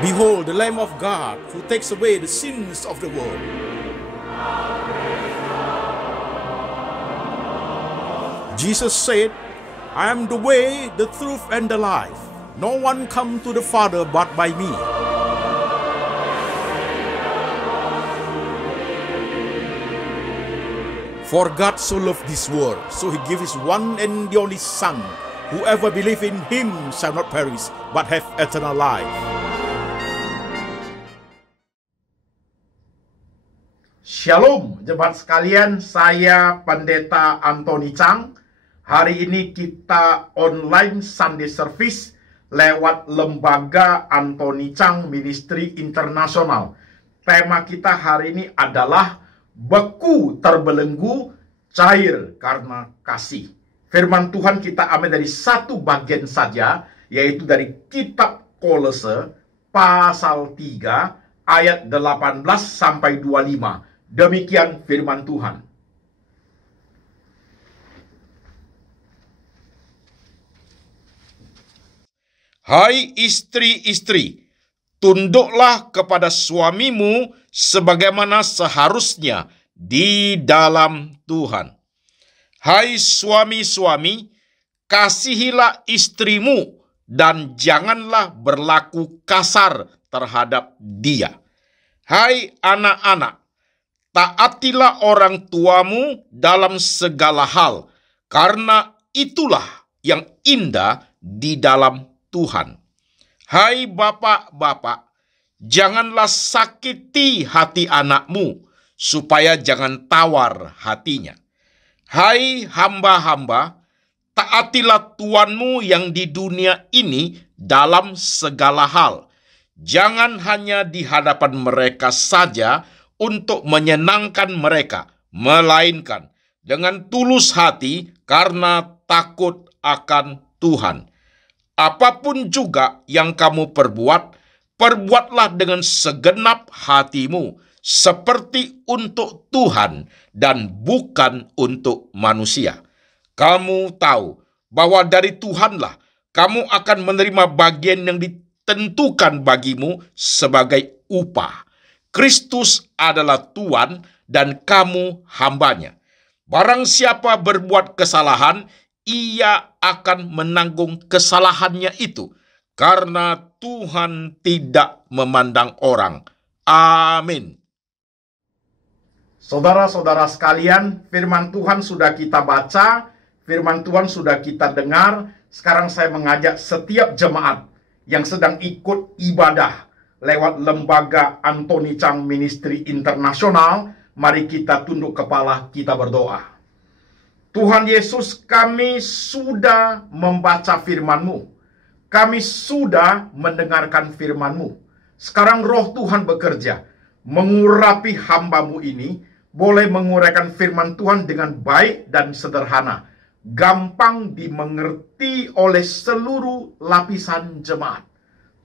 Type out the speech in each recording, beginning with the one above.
Behold, the Lamb of God who takes away the sins of the world. Jesus said, I am the way, the truth, and the life. No one comes to the Father but by me. For God so loved this world, so he gave his one and the only Son. Whoever believes in him shall not perish, but have eternal life. Shalom, jemaat sekalian, saya Pendeta Antoni Chang. Hari ini kita online Sunday Service lewat Lembaga Antoni Chang Ministry Internasional. Tema kita hari ini adalah beku terbelenggu, cair karena kasih. Firman Tuhan kita ambil dari satu bagian saja, yaitu dari kitab Kolose pasal 3 ayat 18 sampai 25. Demikian firman Tuhan. Hai istri-istri, tunduklah kepada suamimu sebagaimana seharusnya di dalam Tuhan. Hai suami-suami, kasihilah istrimu dan janganlah berlaku kasar terhadap dia. Hai anak-anak, taatilah orang tuamu dalam segala hal, karena itulah yang indah di dalam Tuhan. Hai bapak-bapak, janganlah sakiti hati anakmu, supaya jangan tawar hatinya. Hai hamba-hamba, taatilah tuanmu yang di dunia ini dalam segala hal. Jangan hanya di hadapan mereka saja untuk menyenangkan mereka, melainkan dengan tulus hati karena takut akan Tuhan. Apapun juga yang kamu perbuat, perbuatlah dengan segenap hatimu, seperti untuk Tuhan dan bukan untuk manusia. Kamu tahu bahwa dari Tuhanlah kamu akan menerima bagian yang ditentukan bagimu sebagai upah. Kristus adalah Tuhan dan kamu hambanya. Barang siapa berbuat kesalahan, ia akan menanggung kesalahannya itu, karena Tuhan tidak memandang orang. Amin. Saudara-saudara sekalian, firman Tuhan sudah kita baca, firman Tuhan sudah kita dengar. Sekarang saya mengajak setiap jemaat yang sedang ikut ibadah lewat Lembaga Antoni Chang Ministry Internasional, mari kita tunduk kepala, kita berdoa. Tuhan Yesus, kami sudah membaca firman-Mu. Kami sudah mendengarkan firman-Mu. Sekarang roh Tuhan bekerja, mengurapi hamba-Mu ini, boleh menguraikan firman Tuhan dengan baik dan sederhana, gampang dimengerti oleh seluruh lapisan jemaat.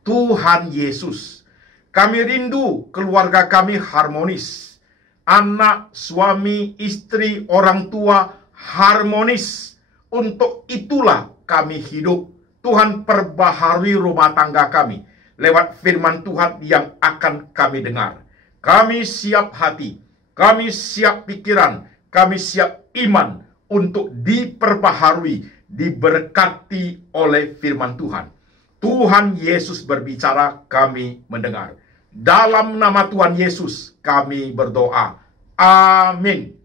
Tuhan Yesus, kami rindu keluarga kami harmonis. Anak, suami, istri, orang tua harmonis. Untuk itulah kami hidup. Tuhan, perbaharui rumah tangga kami lewat firman Tuhan yang akan kami dengar. Kami siap hati, kami siap pikiran, kami siap iman untuk diperbaharui, diberkati oleh firman Tuhan. Tuhan Yesus berbicara, kami mendengar. Dalam nama Tuhan Yesus kami berdoa. Amin.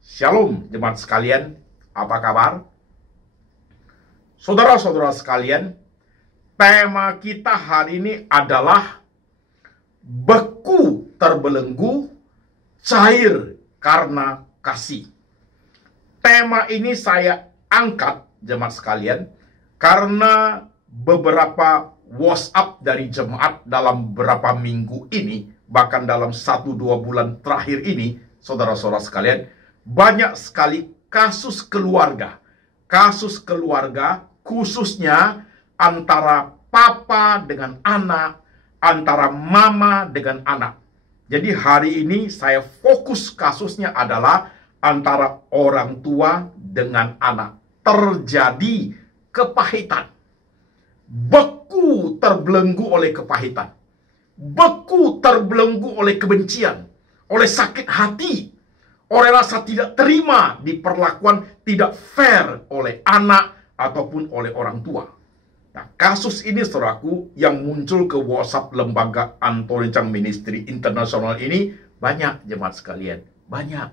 Shalom jemaat sekalian, apa kabar? Saudara-saudara sekalian, tema kita hari ini adalah beku terbelenggu, cair karena kasih. Tema ini saya angkat jemaat sekalian karena beberapa WhatsApp dari jemaat dalam beberapa minggu ini, bahkan dalam 1-2 bulan terakhir ini, saudara-saudara sekalian, banyak sekali kasus keluarga khususnya antara papa dengan anak, antara mama dengan anak. Jadi hari ini saya fokus kasusnya adalah antara orang tua dengan anak. Terjadi kepahitan, beku terbelenggu oleh kepahitan. beku terbelenggu oleh kebencian, oleh sakit hati, oleh rasa tidak terima di perlakuan tidak fair oleh anak ataupun oleh orang tua. Nah, kasus ini, saudaraku, yang muncul ke WhatsApp lembaga Anthony Chang Ministry Internasional ini banyak, jemaat sekalian, banyak.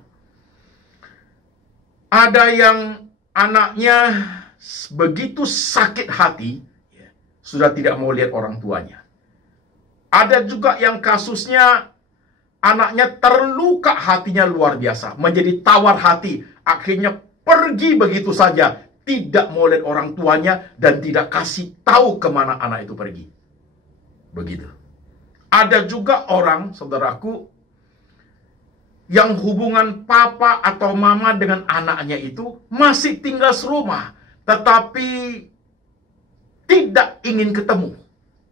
Ada yang anaknya begitu sakit hati, sudah tidak mau lihat orang tuanya. Ada juga yang kasusnya anaknya terluka hatinya luar biasa, menjadi tawar hati, akhirnya pergi begitu saja, tidak mau lihat orang tuanya dan tidak kasih tahu kemana anak itu pergi. Begitu. Ada juga orang, saudaraku, yang hubungan papa atau mama dengan anaknya itu masih tinggal serumah, tetapi tidak ingin ketemu.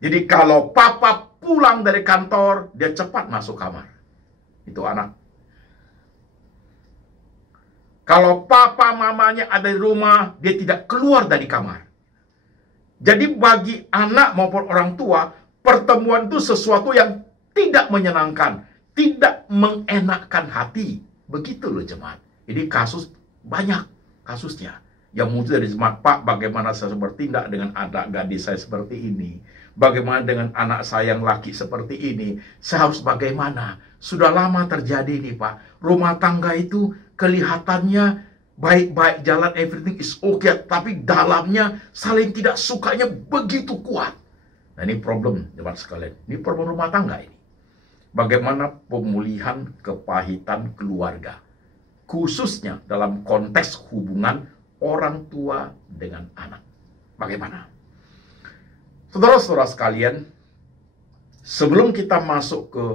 Jadi kalau papa pulang dari kantor, dia cepat masuk kamar. Itu anak. Kalau papa mamanya ada di rumah, dia tidak keluar dari kamar. Jadi bagi anak maupun orang tua, pertemuan itu sesuatu yang tidak menyenangkan, tidak mengenakkan hati. Begitu loh jemaat. Ini kasus banyak kasusnya yang muncul dari jemaat. Pak, bagaimana saya bertindak dengan anak gadis saya seperti ini? Bagaimana dengan anak saya yang laki seperti ini? Saya harus bagaimana? Sudah lama terjadi nih Pak. Rumah tangga itu kelihatannya baik-baik jalan, everything is okay, tapi dalamnya saling tidak sukanya begitu kuat. Nah, ini problem jemaat sekalian. Ini problem rumah tangga ini. Bagaimana pemulihan kepahitan keluarga, khususnya dalam konteks hubungan orang tua dengan anak. Bagaimana? Saudara-saudara sekalian, sebelum kita masuk ke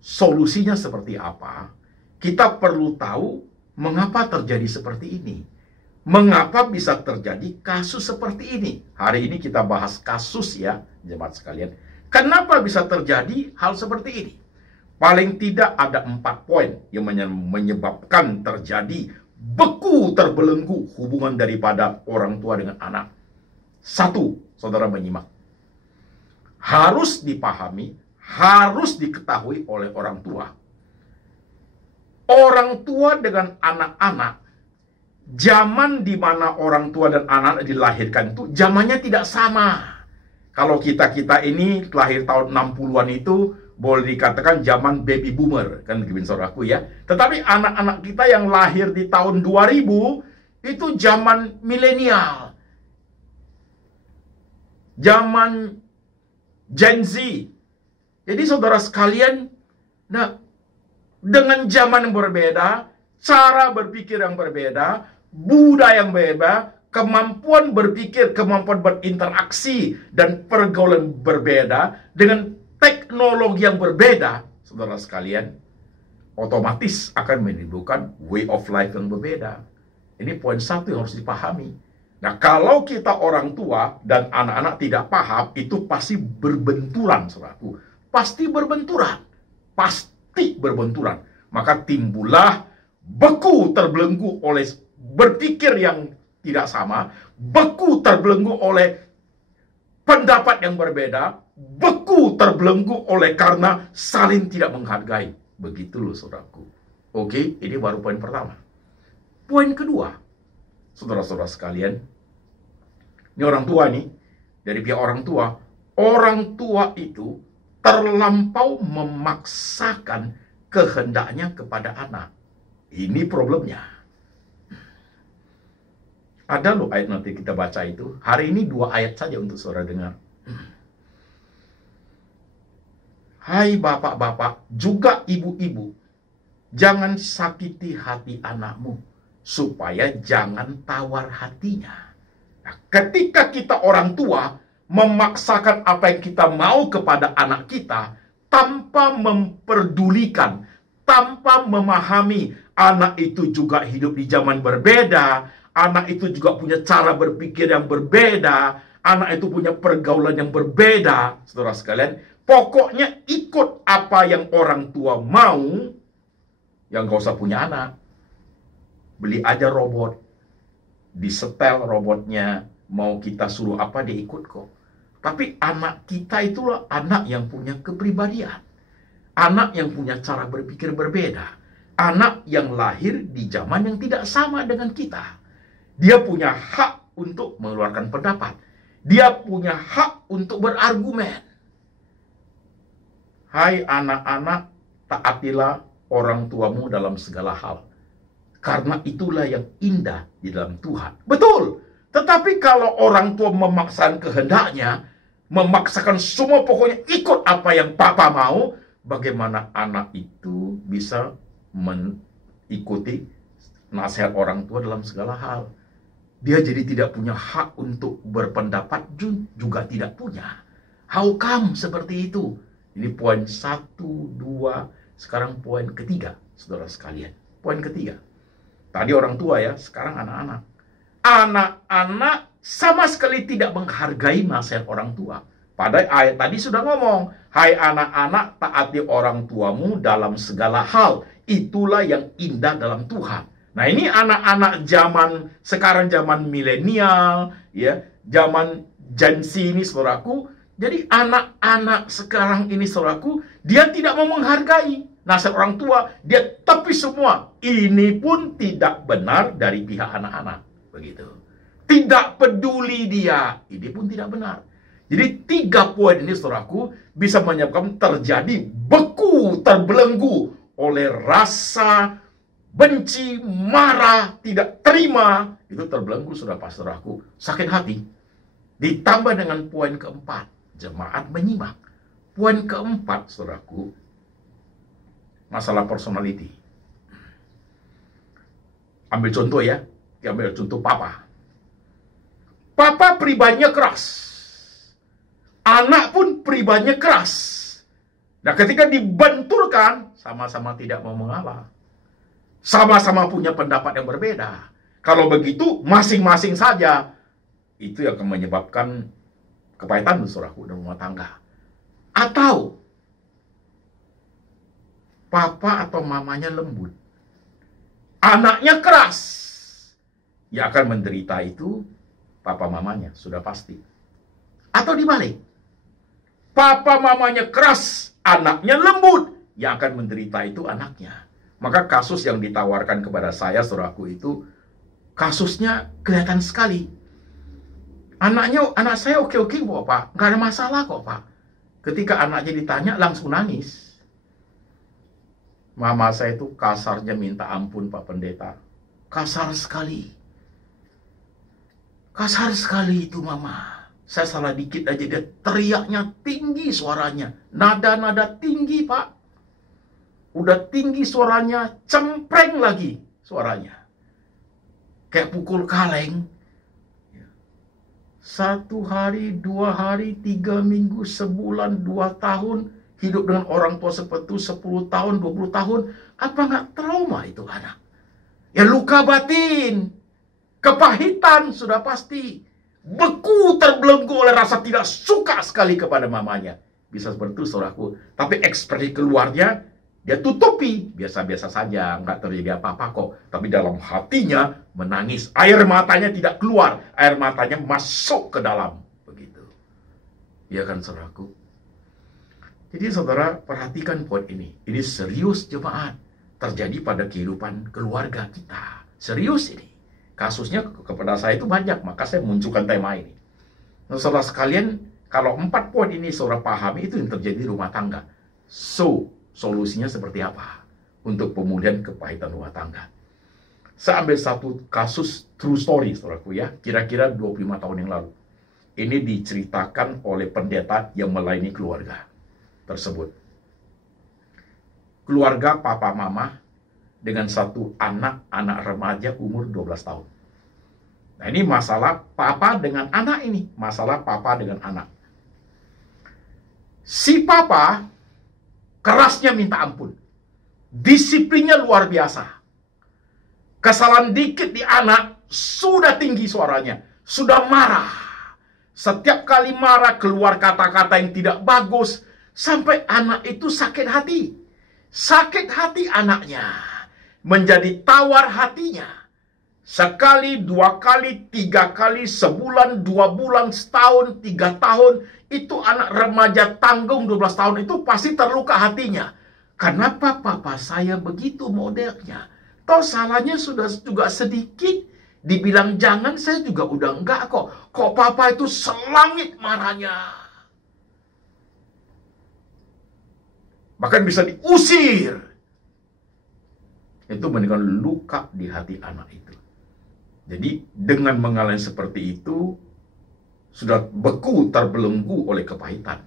solusinya seperti apa, kita perlu tahu mengapa terjadi seperti ini. Mengapa bisa terjadi kasus seperti ini? Hari ini kita bahas kasus ya, jemaat sekalian. Kenapa bisa terjadi hal seperti ini? Paling tidak ada 4 poin yang menyebabkan terjadi beku terbelenggu hubungan daripada orang tua dengan anak. 1, saudara menyimak. Harus dipahami, harus diketahui oleh orang tua. Orang tua dengan anak-anak, zaman di mana orang tua dan anak dilahirkan itu zamannya tidak sama. Kalau kita ini lahir tahun 60-an itu boleh dikatakan zaman baby boomer, kan begini saudaraku ya. Tetapi anak-anak kita yang lahir di tahun 2000 itu zaman milenial. Zaman Gen Z. Jadi saudara sekalian, nah, dengan zaman yang berbeda, cara berpikir yang berbeda, budaya yang berbeda, kemampuan berpikir, kemampuan berinteraksi, dan pergaulan berbeda, dengan teknologi yang berbeda, saudara sekalian, otomatis akan menimbulkan way of life yang berbeda. Ini poin 1 yang harus dipahami. Nah, kalau kita orang tua dan anak-anak tidak paham, itu pasti berbenturan, saudaraku. Pasti berbenturan. Pasti berbenturan. Maka timbullah beku terbelenggu oleh berpikir yang tidak sama, beku terbelenggu oleh pendapat yang berbeda, beku terbelenggu oleh karena saling tidak menghargai. Begitu loh, saudaraku. Oke, ini baru poin pertama. Poin kedua, saudara-saudara sekalian, ini orang tua nih, dari pihak orang tua itu terlampau memaksakan kehendaknya kepada anak. Ini problemnya. Ada loh ayat nanti kita baca itu. Hari ini 2 ayat saja untuk saudara dengar. Hai bapak-bapak, juga ibu-ibu, jangan sakiti hati anakmu, supaya jangan tawar hatinya. Nah, ketika kita orang tua memaksakan apa yang kita mau kepada anak kita, tanpa memperdulikan, tanpa memahami, anak itu juga hidup di zaman berbeda, anak itu juga punya cara berpikir yang berbeda, anak itu punya pergaulan yang berbeda, saudara sekalian, pokoknya ikut apa yang orang tua mau, yang gak usah punya anak. Beli aja robot, disetel robotnya, mau kita suruh apa dia ikut kok. Tapi anak kita itulah anak yang punya kepribadian. Anak yang punya cara berpikir berbeda. Anak yang lahir di zaman yang tidak sama dengan kita. Dia punya hak untuk mengeluarkan pendapat. Dia punya hak untuk berargumen. Hai anak-anak, taatilah orang tuamu dalam segala hal. Karena itulah yang indah di dalam Tuhan. Betul. Tetapi kalau orang tua memaksakan kehendaknya, memaksakan semua pokoknya ikut apa yang papa mau, bagaimana anak itu bisa mengikuti nasihat orang tua dalam segala hal? Dia jadi tidak punya hak untuk berpendapat, juga tidak punya. How come seperti itu? Ini poin 1, 2, sekarang poin ketiga, saudara sekalian. Poin ketiga. Tadi orang tua ya, sekarang anak-anak. Anak-anak sama sekali tidak menghargai nasihat orang tua. Pada ayat tadi sudah ngomong, hai anak-anak, taati orang tuamu dalam segala hal. Itulah yang indah dalam Tuhan. Nah, ini anak-anak zaman sekarang, zaman milenial, ya, zaman Gen Z ini, saudaraku. Jadi anak-anak sekarang ini, saudaraku, dia tidak mau menghargai nasihat orang tua, dia tepi semua. Ini pun tidak benar dari pihak anak-anak. Begitu. Tidak peduli dia. Ini pun tidak benar. Jadi 3 poin ini, saudaraku, bisa menyebabkan terjadi beku, terbelenggu oleh rasa benci, marah, tidak terima. Itu terbelenggu, saudaraku. Sakit hati. Ditambah dengan poin keempat, jemaat menyimak. Poin keempat, saudaraku, masalah personality. Ambil contoh ya. Ambil contoh papa. Papa pribadinya keras. Anak pun pribadinya keras. Nah, ketika dibenturkan, sama-sama tidak mau mengalah. Sama-sama punya pendapat yang berbeda. Kalau begitu, masing-masing saja. Itu yang akan menyebabkan kepahitan, saudaraku, dalam rumah tangga. Atau papa atau mamanya lembut, anaknya keras, yang akan menderita itu papa mamanya, sudah pasti. Atau dibalik, papa mamanya keras, anaknya lembut, yang akan menderita itu anaknya. Maka kasus yang ditawarkan kepada saya, saudaraku, itu kasusnya kelihatan sekali. Anak saya oke-oke kok, Pak, nggak ada masalah kok, Pak. Ketika anaknya ditanya, langsung nangis. Mama saya itu kasarnya minta ampun, Pak Pendeta. Kasar sekali. Kasar sekali itu mama. Saya salah dikit aja dia teriaknya tinggi suaranya. Nada-nada tinggi, Pak. Udah tinggi suaranya, cempreng lagi suaranya. Kayak pukul kaleng. 1 hari, 2 hari, 3 minggu, sebulan, 2 tahun. Hidup dengan orang tua seperti itu 10 tahun, 20 tahun. Apa nggak trauma itu anak? Ya luka batin. Kepahitan sudah pasti. Beku, terbelenggu oleh rasa tidak suka sekali kepada mamanya. Bisa seperti itu, saudaraku. Tapi ekspresi keluarnya, dia tutupi. Biasa-biasa saja, nggak terjadi apa-apa kok. Tapi dalam hatinya menangis. Air matanya tidak keluar. Air matanya masuk ke dalam. Begitu. Iya kan, saudaraku? Jadi saudara perhatikan poin ini. Ini serius jemaat. Terjadi pada kehidupan keluarga kita. Serius ini. Kasusnya kepada saya itu banyak. Maka saya munculkan tema ini. Nah, saudara sekalian, kalau 4 poin ini saudara pahami, itu yang terjadi di rumah tangga. So, solusinya seperti apa? Untuk pemulihan kepahitan rumah tangga. Saya ambil satu kasus true story, saudaraku ya. Kira-kira 25 tahun yang lalu. Ini diceritakan oleh pendeta yang melayani keluarga tersebut. Keluarga papa mama dengan satu anak remaja umur 12 tahun. Nah, ini masalah papa dengan anak ini. Masalah papa dengan anak. Si papa kerasnya minta ampun. Disiplinnya luar biasa. Kesalahan dikit di anak, sudah tinggi suaranya. Sudah marah. Setiap kali marah keluar kata-kata yang tidak bagus. Sampai anak itu sakit hati. Sakit hati anaknya. Menjadi tawar hatinya. Sekali, 2 kali, 3 kali, sebulan, 2 bulan, setahun, 3 tahun. Itu anak remaja tanggung 12 tahun itu pasti terluka hatinya. Kenapa papa saya begitu modelnya? Toh salahnya sudah juga sedikit. Dibilang jangan, saya juga udah enggak kok. Kok papa itu selangit marahnya? Bahkan bisa diusir. Itu menimbulkan luka di hati anak itu. Jadi dengan mengalami seperti itu, sudah beku terbelenggu oleh kepahitan.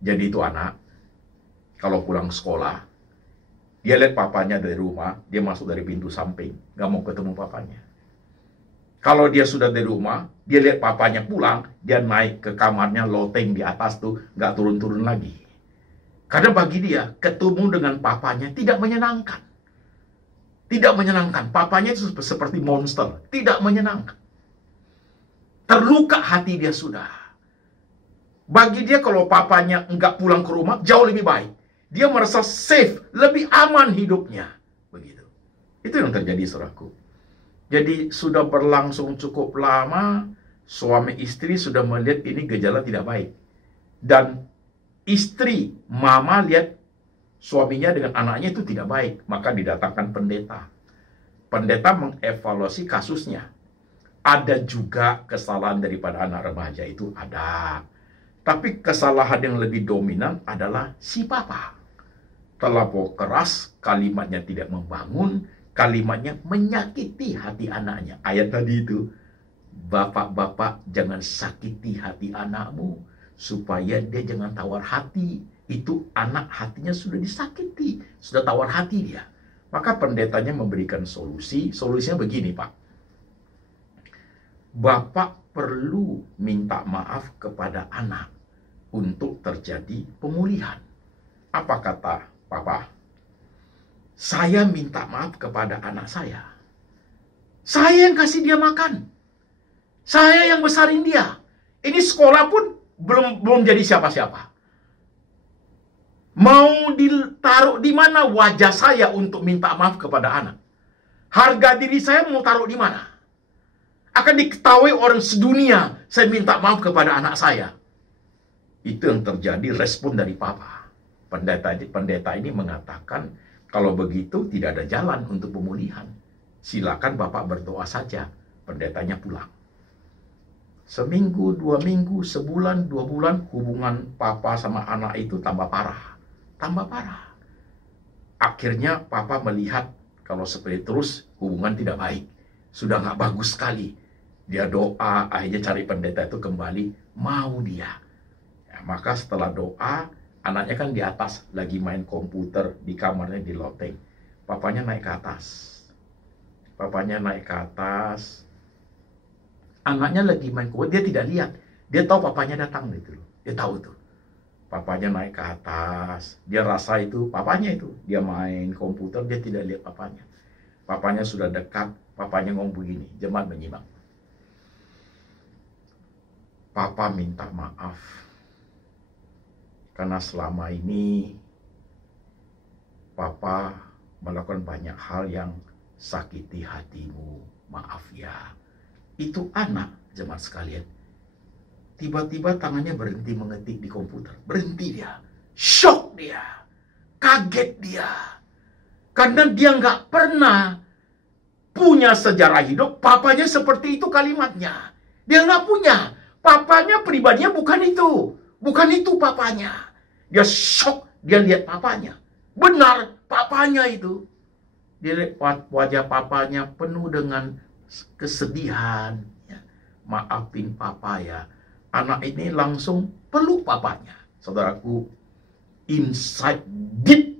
Jadi itu anak, kalau pulang sekolah, dia lihat papanya dari rumah, dia masuk dari pintu samping, gak mau ketemu papanya. Kalau dia sudah dari rumah, dia lihat papanya pulang, dia naik ke kamarnya, loteng di atas tuh, gak turun-turun lagi. Karena bagi dia, ketemu dengan papanya tidak menyenangkan. Tidak menyenangkan. Papanya itu seperti monster. Tidak menyenangkan. Terluka hati dia sudah. Bagi dia kalau papanya enggak pulang ke rumah, jauh lebih baik. Dia merasa safe, lebih aman hidupnya. Begitu. Itu yang terjadi, saudaraku. Jadi sudah berlangsung cukup lama, suami istri sudah melihat ini gejala tidak baik. Dan istri, mama lihat suaminya dengan anaknya itu tidak baik, maka didatangkan pendeta. Pendeta mengevaluasi kasusnya. Ada juga kesalahan daripada anak remaja itu, ada. Tapi kesalahan yang lebih dominan adalah si papa. Terlalu keras, kalimatnya tidak membangun, kalimatnya menyakiti hati anaknya. Ayat tadi itu, bapak-bapak jangan sakiti hati anakmu, supaya dia jangan tawar hati. Itu anak hatinya sudah disakiti, sudah tawar hati dia. Maka pendetanya memberikan solusi. Solusinya begini, Pak. Bapak perlu minta maaf kepada anak untuk terjadi pemulihan. Apa kata Papa? Saya minta maaf kepada anak saya. Saya yang kasih dia makan. Saya yang besarin dia. Ini sekolah pun belum jadi siapa-siapa. Mau ditaruh di mana wajah saya untuk minta maaf kepada anak? Harga diri saya mau taruh di mana? Akan diketahui orang sedunia saya minta maaf kepada anak saya. Itu yang terjadi, respon dari Papa. Pendeta ini mengatakan, kalau begitu tidak ada jalan untuk pemulihan. Silakan Bapak berdoa saja. Pendetanya pulang. Seminggu, 2 minggu, sebulan, 2 bulan, hubungan Papa sama anak itu tambah parah. Tambah parah. Akhirnya Papa melihat kalau seperti terus hubungan tidak baik. Sudah nggak bagus sekali. Dia doa, akhirnya cari pendeta itu kembali. Mau dia. Ya, maka setelah doa, anaknya kan di atas. Lagi main komputer di kamarnya di loteng. Papanya naik ke atas. Papanya naik ke atas. Anaknya lagi main komputer, dia tidak lihat. Dia tahu papanya datang gitu loh. Dia tahu tuh. Papanya naik ke atas, dia rasa itu papanya itu. Dia main komputer, dia tidak lihat papanya. Papanya sudah dekat, papanya ngomong begini, jemaat menyimak. Papa minta maaf, karena selama ini Papa melakukan banyak hal yang sakiti hatimu, maaf ya. Itu anak, jemaat sekalian. Tiba-tiba tangannya berhenti mengetik di komputer. Berhenti dia. Shock dia. Kaget dia. Karena dia nggak pernah punya sejarah hidup. Papanya seperti itu kalimatnya. Dia nggak punya. Papanya pribadinya bukan itu. Bukan itu papanya. Dia shock. Dia lihat papanya. Benar papanya itu. Dia lihat wajah papanya penuh dengan kesedihan. Ya. Maafin papa ya. Anak ini langsung peluk papanya. Saudaraku, inside deep,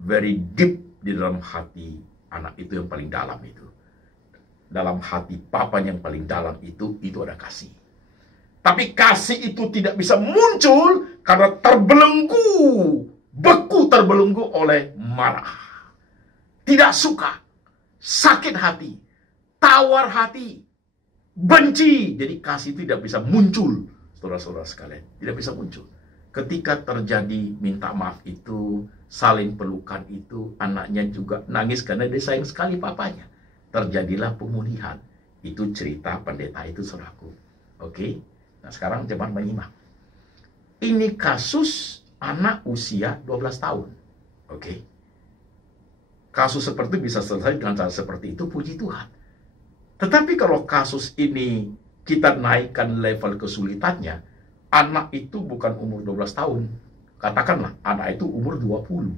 very deep di dalam hati anak itu yang paling dalam itu. Dalam hati papanya yang paling dalam itu ada kasih. Tapi kasih itu tidak bisa muncul karena terbelenggu, beku terbelenggu oleh marah. Tidak suka, sakit hati, tawar hati, benci. Jadi kasih itu tidak bisa muncul, saudara-saudara sekalian. Tidak bisa muncul. Ketika terjadi minta maaf itu, saling pelukan itu, anaknya juga nangis karena dia sayang sekali papanya. terjadilah pemulihan. Itu cerita pendeta itu, saudaraku. Oke? Nah, sekarang jemaat menyimak. Ini kasus anak usia 12 tahun. Oke? Kasus seperti itu bisa selesai dengan cara seperti itu, puji Tuhan. Tetapi kalau kasus ini kita naikkan level kesulitannya, anak itu bukan umur 12 tahun. Katakanlah, anak itu umur 20,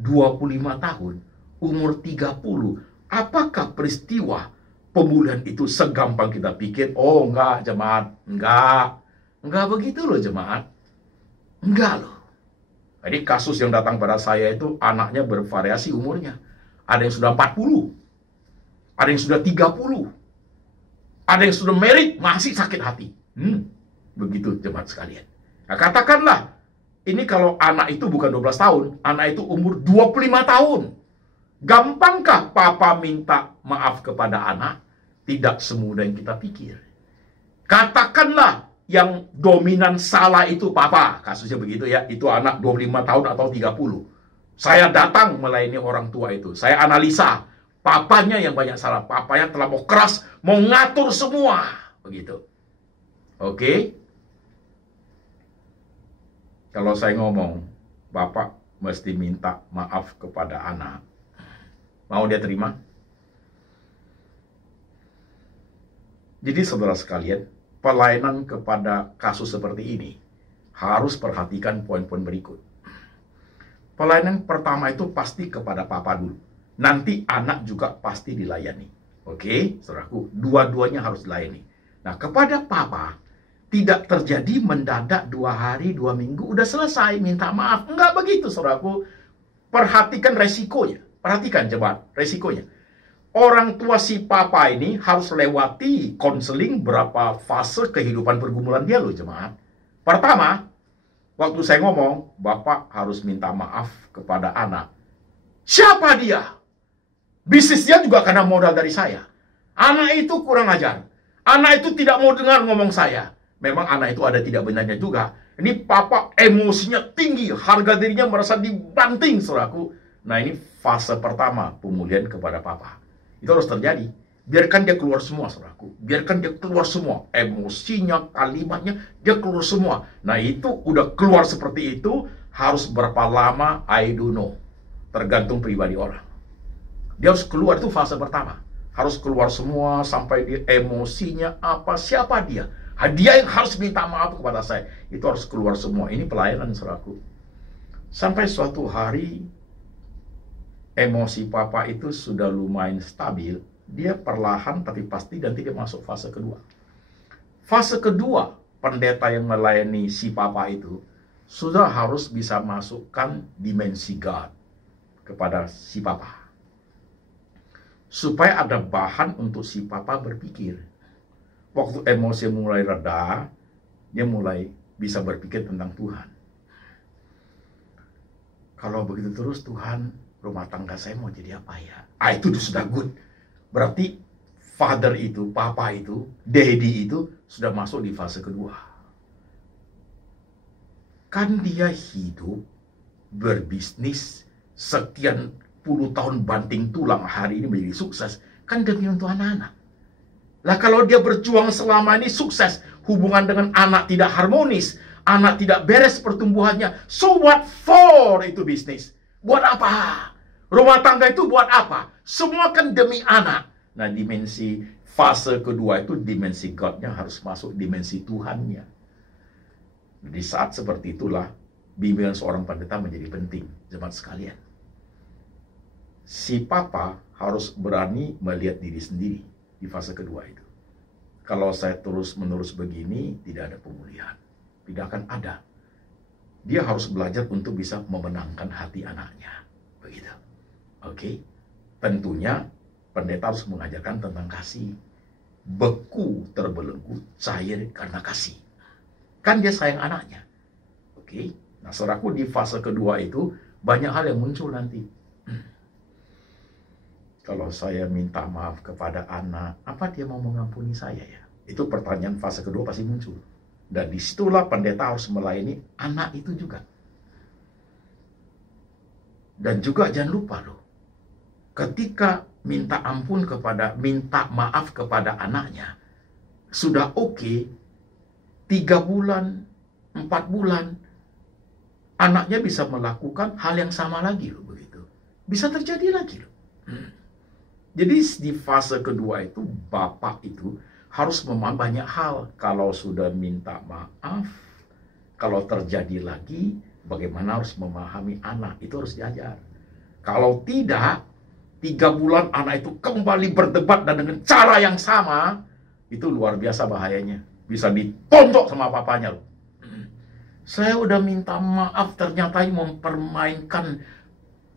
25 tahun, umur 30. Apakah peristiwa pemulihan itu segampang kita pikir? Oh, enggak, jemaat. Enggak begitu loh, jemaat. Enggak loh. Jadi kasus yang datang pada saya itu anaknya bervariasi umurnya. Ada yang sudah 40, ada yang sudah 30, ada yang sudah married, masih sakit hati. Begitu jemaat sekalian. Nah, katakanlah, ini kalau anak itu bukan 12 tahun, anak itu umur 25 tahun. Gampangkah papa minta maaf kepada anak? Tidak semudah yang kita pikir. Katakanlah yang dominan salah itu papa, kasusnya begitu ya, itu anak 25 tahun atau 30. Saya datang melayani orang tua itu. Saya analisa, papanya yang banyak salah. Papanya telah mau keras, mau ngatur semua. Begitu. Oke? Kalau saya ngomong, bapak mesti minta maaf kepada anak. Mau dia terima? Jadi saudara sekalian, pelayanan kepada kasus seperti ini harus perhatikan poin-poin berikut. Pelayanan pertama itu pasti kepada papa dulu. Nanti anak juga pasti dilayani. Oke, saudaraku, dua-duanya harus dilayani. Nah, kepada papa, tidak terjadi mendadak 2 hari, 2 minggu, udah selesai, minta maaf. Enggak begitu, saudaraku. Perhatikan resikonya. Perhatikan, jemaat, resikonya. Orang tua si papa ini harus lewati konseling berapa fase kehidupan pergumulan dia loh, jemaat. Pertama, waktu saya ngomong, bapak harus minta maaf kepada anak. Siapa dia? Bisnisnya juga karena modal dari saya. Anak itu kurang ajar. Anak itu tidak mau dengar ngomong saya. Memang anak itu ada tidak benarnya juga. Ini papa emosinya tinggi, harga dirinya merasa dibanting, saudaraku. Nah, ini fase pertama pemulihan kepada papa. Itu harus terjadi. Biarkan dia keluar semua, saudaraku. Biarkan dia keluar semua. Emosinya, kalimatnya, dia keluar semua. Nah, itu udah keluar seperti itu, harus berapa lama, I don't know. Tergantung pribadi orang. Dia harus keluar, itu fase pertama. Harus keluar semua, sampai dia emosinya apa, siapa dia. Dia yang harus minta maaf kepada saya. Itu harus keluar semua. Ini pelayanan, saudaraku. Sampai suatu hari, emosi papa itu sudah lumayan stabil. Dia perlahan tapi pasti nanti dia masuk fase kedua. Fase kedua, pendeta yang melayani si papa itu sudah harus bisa masukkan dimensi God kepada si papa. Supaya ada bahan untuk si papa berpikir. Waktu emosi mulai reda, dia mulai bisa berpikir tentang Tuhan. Kalau begitu terus, Tuhan, rumah tangga saya mau jadi apa ya? Itu sudah good. Berarti father itu, papa itu, daddy itu sudah masuk di fase kedua. Kan dia hidup, berbisnis, sekian puluh tahun banting tulang, hari ini menjadi sukses. Kan demi untuk anak-anak. Lah kalau dia berjuang selama ini sukses, hubungan dengan anak tidak harmonis, anak tidak beres pertumbuhannya, so what for itu bisnis? Buat apa? Rumah tangga itu buat apa? Semua kan demi anak. Nah, dimensi fase kedua itu dimensi God-nya harus masuk dimensi Tuhannya. Di saat seperti itulah bimbingan seorang pendeta menjadi penting, jemaat sekalian. Si papa harus berani melihat diri sendiri di fase kedua itu. Kalau saya terus-menerus begini, tidak ada pemulihan. Tidak akan ada. Dia harus belajar untuk bisa memenangkan hati anaknya. Begitu. Oke? Tentunya pendeta harus mengajarkan tentang kasih. Beku terbelenggu, cair karena kasih. Kan dia sayang anaknya. Oke? Nah, saudaraku, di fase kedua itu banyak hal yang muncul nanti. Kalau saya minta maaf kepada anak, apa dia mau mengampuni saya ya? Itu pertanyaan fase kedua pasti muncul. Dan disitulah pendeta harus melayani anak itu juga. Dan juga jangan lupa loh, ketika minta maaf kepada anaknya, sudah oke, 3 bulan, 4 bulan, anaknya bisa melakukan hal yang sama lagi loh, begitu. Bisa terjadi lagi loh. Jadi di fase kedua itu, bapak itu harus memahami banyak hal. Kalau sudah minta maaf, kalau terjadi lagi, bagaimana harus memahami anak, itu harus diajar. Kalau tidak, 3 bulan anak itu kembali berdebat dan dengan cara yang sama, itu luar biasa bahayanya. Bisa ditonjok sama papanya loh. Saya udah minta maaf, ternyata mempermainkan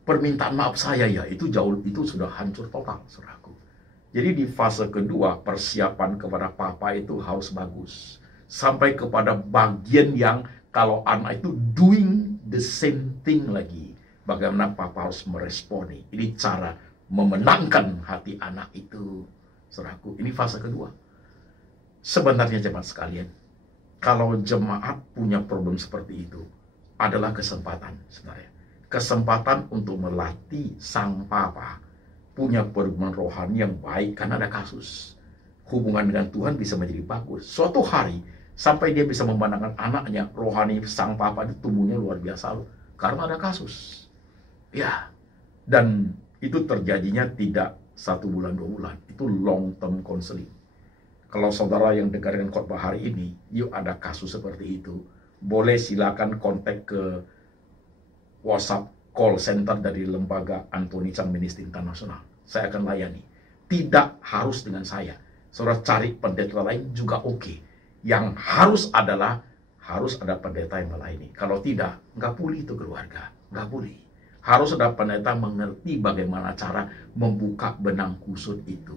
permintaan maaf saya, ya itu sudah hancur total, saudaraku. Jadi di fase kedua, persiapan kepada papa itu harus bagus. Sampai kepada bagian yang kalau anak itu doing the same thing lagi, bagaimana papa harus meresponi. Ini cara memenangkan hati anak itu, saudaraku. Ini fase kedua. Sebenarnya jemaat sekalian, kalau jemaat punya problem seperti itu, adalah kesempatan sebenarnya. Kesempatan untuk melatih sang papa punya perhubungan rohani yang baik, karena ada kasus. Hubungan dengan Tuhan bisa menjadi bagus. Suatu hari, sampai dia bisa memandangkan anaknya, rohani sang papa itu tumbuhnya luar biasa loh. Karena ada kasus. Ya, dan itu terjadinya tidak 1 bulan, 2 bulan. Itu long term counseling. Kalau saudara yang dengarkan khotbah hari ini, yuk ada kasus seperti itu, boleh silakan kontak ke WhatsApp call center dari lembaga Anthony Chan Ministry International. Saya akan layani. Tidak harus dengan saya. Saudara cari pendeta lain juga oke. Yang harus ada pendeta yang melayani. Kalau tidak, nggak pulih itu keluarga. Nggak pulih. Harus ada pendeta mengerti bagaimana cara membuka benang kusut itu.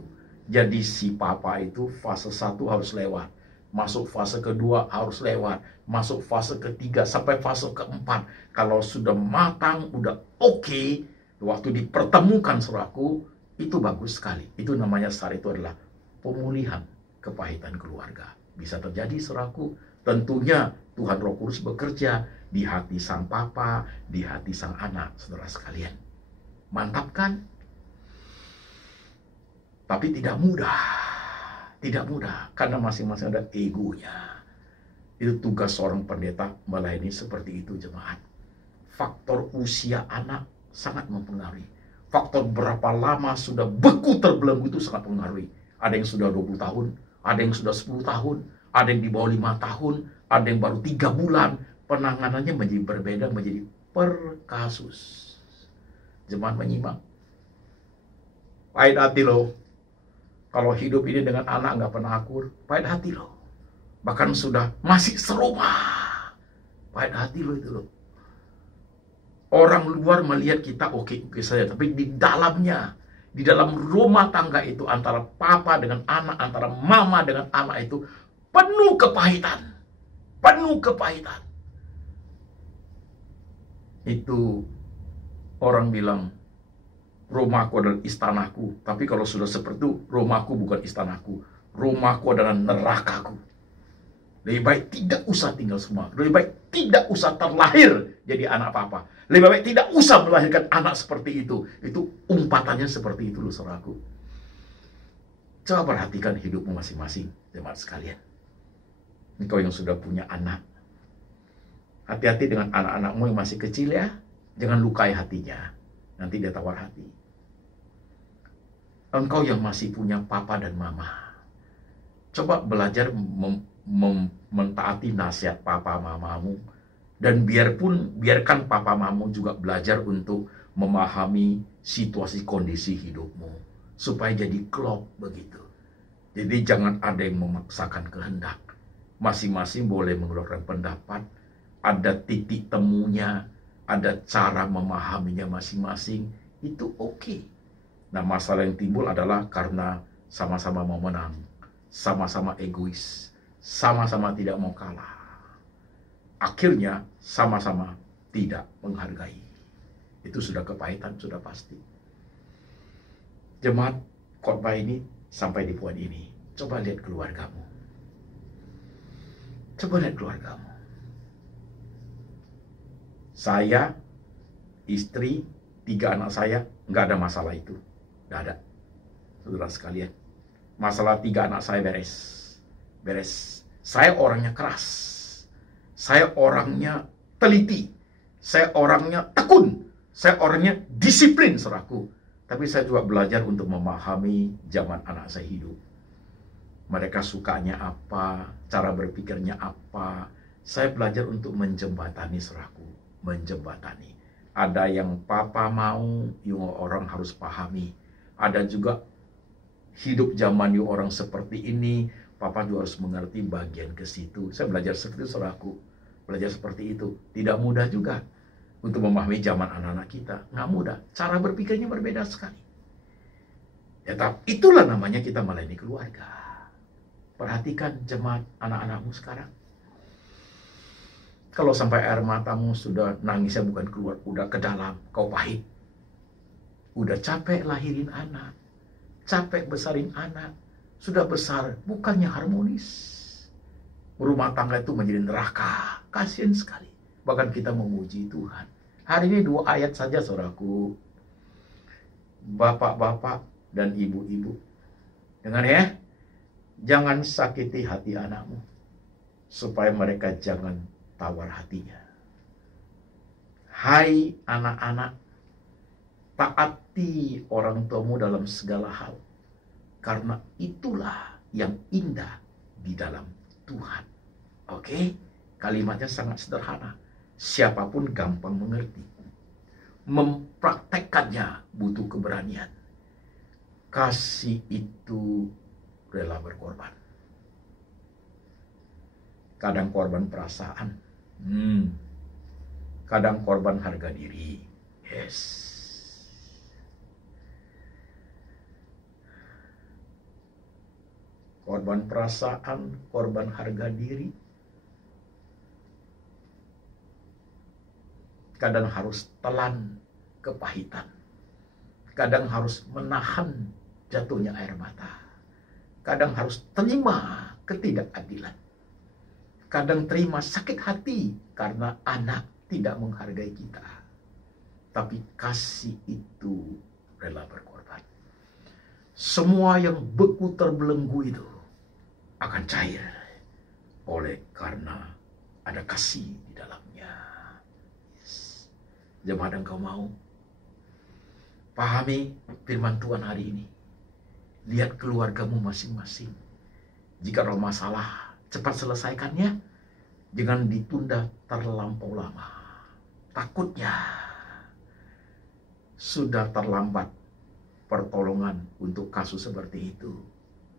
Jadi si papa itu fase 1 harus lewat. Masuk fase kedua harus lewat. Masuk fase ketiga sampai fase keempat. Kalau sudah matang, udah oke, waktu dipertemukan saudaraku, itu bagus sekali. Itu namanya saat itu adalah pemulihan kepahitan keluarga. Bisa terjadi saudaraku. Tentunya Tuhan Roh Kudus bekerja di hati sang papa, di hati sang anak, saudara sekalian. Mantap kan? Tapi tidak mudah. Tidak mudah, karena masing-masing ada egonya. Itu tugas seorang pendeta melayani seperti itu, jemaat. Faktor usia anak sangat mempengaruhi. Faktor berapa lama sudah beku terbelenggu itu sangat mempengaruhi. Ada yang sudah 20 tahun, ada yang sudah 10 tahun, ada yang di bawah 5 tahun, ada yang baru 3 bulan. Penanganannya menjadi berbeda, menjadi per kasus. Jemaat menyimak. Pahit hati loh. Kalau hidup ini dengan anak nggak pernah akur, pahit hati loh. Bahkan sudah masih serumah, pahit hati loh itu loh. Orang luar melihat kita oke saja, tapi di dalamnya, di dalam rumah tangga itu antara papa dengan anak, antara mama dengan anak itu penuh kepahitan, penuh kepahitan. Itu orang bilang, rumahku adalah istanaku. Tapi kalau sudah seperti itu, rumahku bukan istanaku. Rumahku adalah nerakaku. Lebih baik tidak usah tinggal semua. Lebih baik tidak usah terlahir jadi anak papa. Lebih baik tidak usah melahirkan anak seperti itu. Itu umpatannya seperti itu loh, saudaraku. Coba perhatikan hidupmu masing-masing, jemaat sekalian. Engkau yang sudah punya anak, hati-hati dengan anak-anakmu yang masih kecil ya. Jangan lukai hatinya. Nanti dia tawar hati. Engkau yang masih punya papa dan mama, coba belajar mentaati nasihat papa mamamu. Dan biarkan papa mamamu juga belajar untuk memahami situasi kondisi hidupmu. Supaya jadi klop begitu. Jadi jangan ada yang memaksakan kehendak. Masing-masing boleh mengeluarkan pendapat. Ada titik temunya. Ada cara memahaminya masing-masing. Itu oke. Nah, masalah yang timbul adalah karena sama-sama mau menang, sama-sama egois, sama-sama tidak mau kalah. Akhirnya sama-sama tidak menghargai. Itu sudah kepahitan, sudah pasti. Jemaat, khotbah ini sampai di poin ini. Coba lihat keluargamu. Coba lihat keluargamu. Saya, istri, 3 anak saya, nggak ada masalah itu. Nggak ada. saudara sekalian. Masalah 3 anak saya beres. Saya orangnya keras. Saya orangnya teliti. Saya orangnya tekun. Saya orangnya disiplin, saudaraku. Tapi saya juga belajar untuk memahami zaman anak saya hidup. Mereka sukanya apa, cara berpikirnya apa. Saya belajar untuk menjembatani, saudaraku. Menjembatani. Ada yang papa mau, yang orang harus pahami. Ada juga hidup zaman you orang seperti ini, papa juga harus mengerti bagian ke situ. Saya belajar seperti itu, saudaraku. Belajar seperti itu. Tidak mudah juga untuk memahami zaman anak-anak kita. Nggak mudah. Cara berpikirnya berbeda sekali. Ya, tapi itulah namanya kita melayani keluarga. Perhatikan jemaat anak-anakmu sekarang. Kalau sampai air matamu sudah nangisnya bukan keluar, udah ke dalam, kau pahit. Udah capek lahirin anak. Capek besarin anak. Sudah besar, bukannya harmonis. Rumah tangga itu menjadi neraka. Kasian sekali. Bahkan kita memuji Tuhan. Hari ini 2 ayat saja, saudaraku. Bapak-bapak dan ibu-ibu. Dengar ya. Jangan sakiti hati anakmu. Supaya mereka jangan tawar hatinya. Hai anak-anak. Taati orang tuamu dalam segala hal. Karena itulah yang indah di dalam Tuhan. Oke? Kalimatnya sangat sederhana. Siapapun gampang mengerti. Mempraktekkannya butuh keberanian. Kasih itu rela berkorban. Kadang korban perasaan. Kadang korban harga diri. Yes. Korban perasaan, korban harga diri. Kadang harus telan kepahitan. Kadang harus menahan jatuhnya air mata. Kadang harus terima ketidakadilan. Kadang terima sakit hati karena anak tidak menghargai kita. Tapi kasih itu rela berkorban. Semua yang beku terbelenggu itu akan cair oleh karena ada kasih di dalamnya. Jemaat engkau mau pahami firman Tuhan hari ini. Lihat keluargamu masing-masing. Jika ada masalah, cepat selesaikannya. Jangan ditunda terlampau lama. Takutnya sudah terlambat pertolongan untuk kasus seperti itu.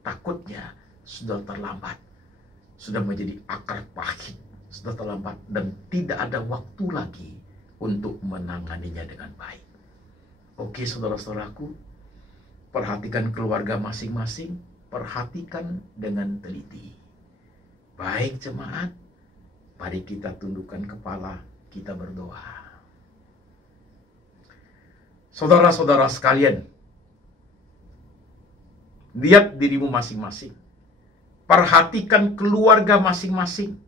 Takutnya sudah terlambat. Sudah menjadi akar pahit. Sudah terlambat dan tidak ada waktu lagi untuk menanganinya dengan baik. Oke, saudara-saudaraku, perhatikan keluarga masing-masing, perhatikan dengan teliti. Baik jemaat, mari kita tundukkan kepala, kita berdoa. Saudara-saudara sekalian, lihat dirimu masing-masing. Perhatikan keluarga masing-masing.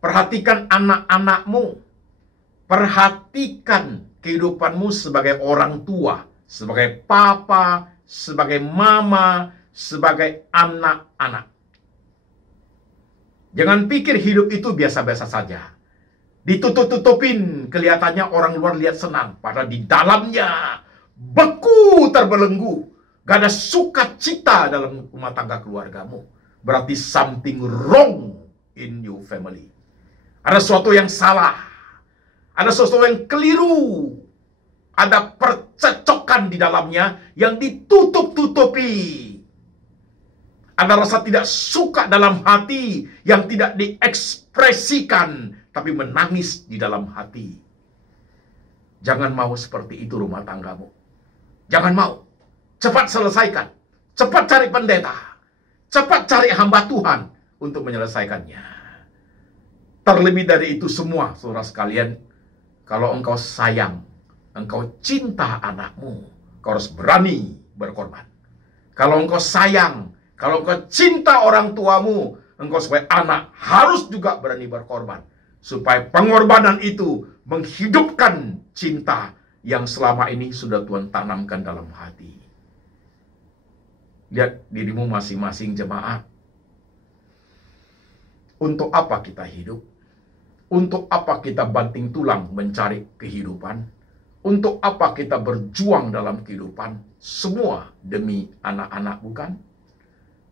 Perhatikan anak-anakmu. Perhatikan kehidupanmu sebagai orang tua, sebagai papa, sebagai mama, sebagai anak-anak. Jangan pikir hidup itu biasa-biasa saja. Ditutup-tutupin, kelihatannya orang luar lihat senang. Padahal di dalamnya beku terbelenggu. Gak ada sukacita dalam rumah tangga keluargamu. Berarti something wrong in your family. Ada sesuatu yang salah. Ada sesuatu yang keliru. Ada percecokan di dalamnya yang ditutup-tutupi. Ada rasa tidak suka dalam hati yang tidak diekspresikan, tapi menangis di dalam hati. Jangan mau seperti itu rumah tanggamu. Jangan mau. Cepat selesaikan. Cepat cari pendeta. Cepat cari hamba Tuhan untuk menyelesaikannya. Terlebih dari itu semua, saudara sekalian, kalau engkau sayang, engkau cinta anakmu, kau harus berani berkorban. Kalau engkau sayang, kalau engkau cinta orang tuamu, engkau sebagai anak harus juga berani berkorban. Supaya pengorbanan itu menghidupkan cinta yang selama ini sudah Tuhan tanamkan dalam hati. Lihat dirimu masing-masing jemaat. Untuk apa kita hidup? Untuk apa kita banting tulang mencari kehidupan? Untuk apa kita berjuang dalam kehidupan? Semua demi anak-anak, bukan?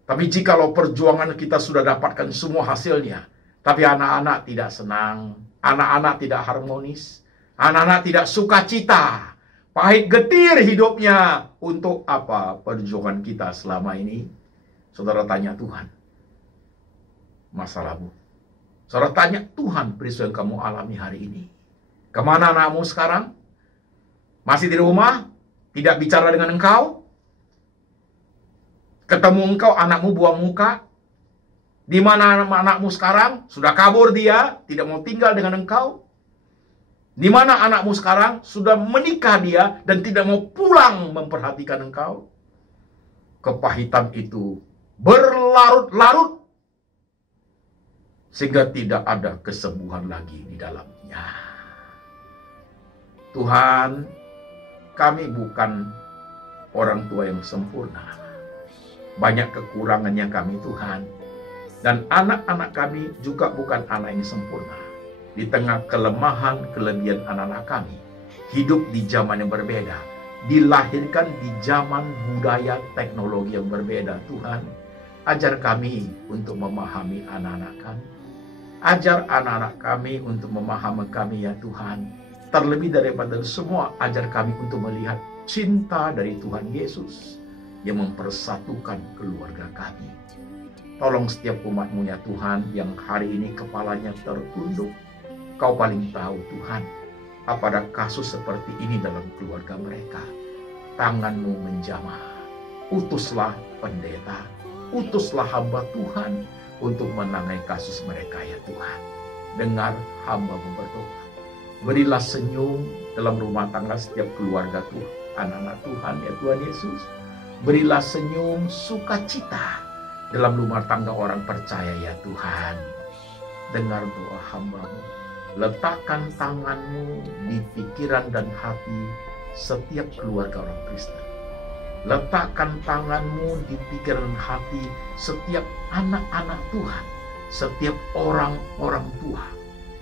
Tapi jikalau perjuangan kita sudah dapatkan semua hasilnya, tapi anak-anak tidak senang, anak-anak tidak harmonis, anak-anak tidak sukacita, pahit getir hidupnya, untuk apa perjuangan kita selama ini? Saudara tanya Tuhan, masalahmu. Saudara tanya Tuhan, peristiwa yang kamu alami hari ini. Kemana anakmu sekarang? Masih di rumah? Tidak bicara dengan engkau? Ketemu engkau, anakmu buang muka? Di mana anakmu sekarang? Sudah kabur dia, tidak mau tinggal dengan engkau? Di mana anakmu sekarang? Sudah menikah dia dan tidak mau pulang memperhatikan engkau? Kepahitan itu berlarut-larut sehingga tidak ada kesembuhan lagi di dalamnya. Tuhan, kami bukan orang tua yang sempurna. Banyak kekurangannya kami, Tuhan. Dan anak-anak kami juga bukan anak yang sempurna. Di tengah kelemahan, kelebihan anak-anak kami, hidup di zaman yang berbeda, dilahirkan di zaman budaya teknologi yang berbeda. Tuhan, ajar kami untuk memahami anak-anak kami. Ajar anak-anak kami untuk memahami kami, ya Tuhan. Terlebih daripada semua, ajar kami untuk melihat cinta dari Tuhan Yesus yang mempersatukan keluarga kami. Tolong setiap umat-Mu, ya Tuhan, yang hari ini kepalanya tertunduk. Kau paling tahu, Tuhan, apa ada kasus seperti ini dalam keluarga mereka. Tangan-Mu menjamah. Utuslah pendeta, utuslah hamba Tuhan untuk menangani kasus mereka, ya Tuhan. Dengar hamba-Mu berdoa. Berilah senyum dalam rumah tangga setiap keluarga Tuhan, anak-anak Tuhan, ya Tuhan Yesus. Berilah senyum sukacita dalam rumah tangga orang percaya, ya Tuhan. Dengar doa hamba-Mu. Letakkan tangan-Mu di pikiran dan hati setiap keluarga orang Kristen. Letakkan tangan-Mu di pikiran dan hati setiap anak-anak Tuhan, setiap orang-orang tua,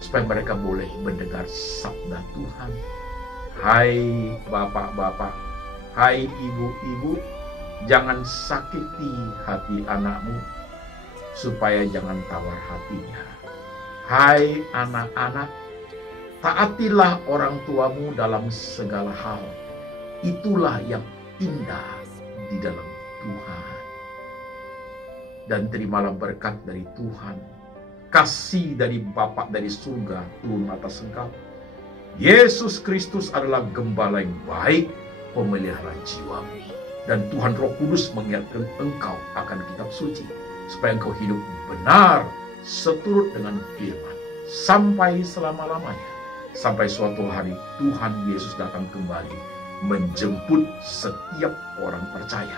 supaya mereka boleh mendengar sabda Tuhan. Hai bapak-bapak, hai ibu-ibu, jangan sakiti hati anakmu, supaya jangan tawar hatinya. Hai anak-anak, taatilah orang tuamu dalam segala hal. Itulah yang indah di dalam Tuhan. Dan terimalah berkat dari Tuhan, kasih dari Bapa dari surga turun atas engkau. Yesus Kristus adalah gembala yang baik, pemelihara jiwamu. Dan Tuhan Roh Kudus mengingatkan engkau akan kitab suci, supaya engkau hidup benar seturut dengan firman sampai selama-lamanya. Sampai suatu hari Tuhan Yesus datang kembali menjemput setiap orang percaya.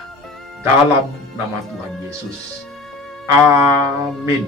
Dalam nama Tuhan Yesus. Amin.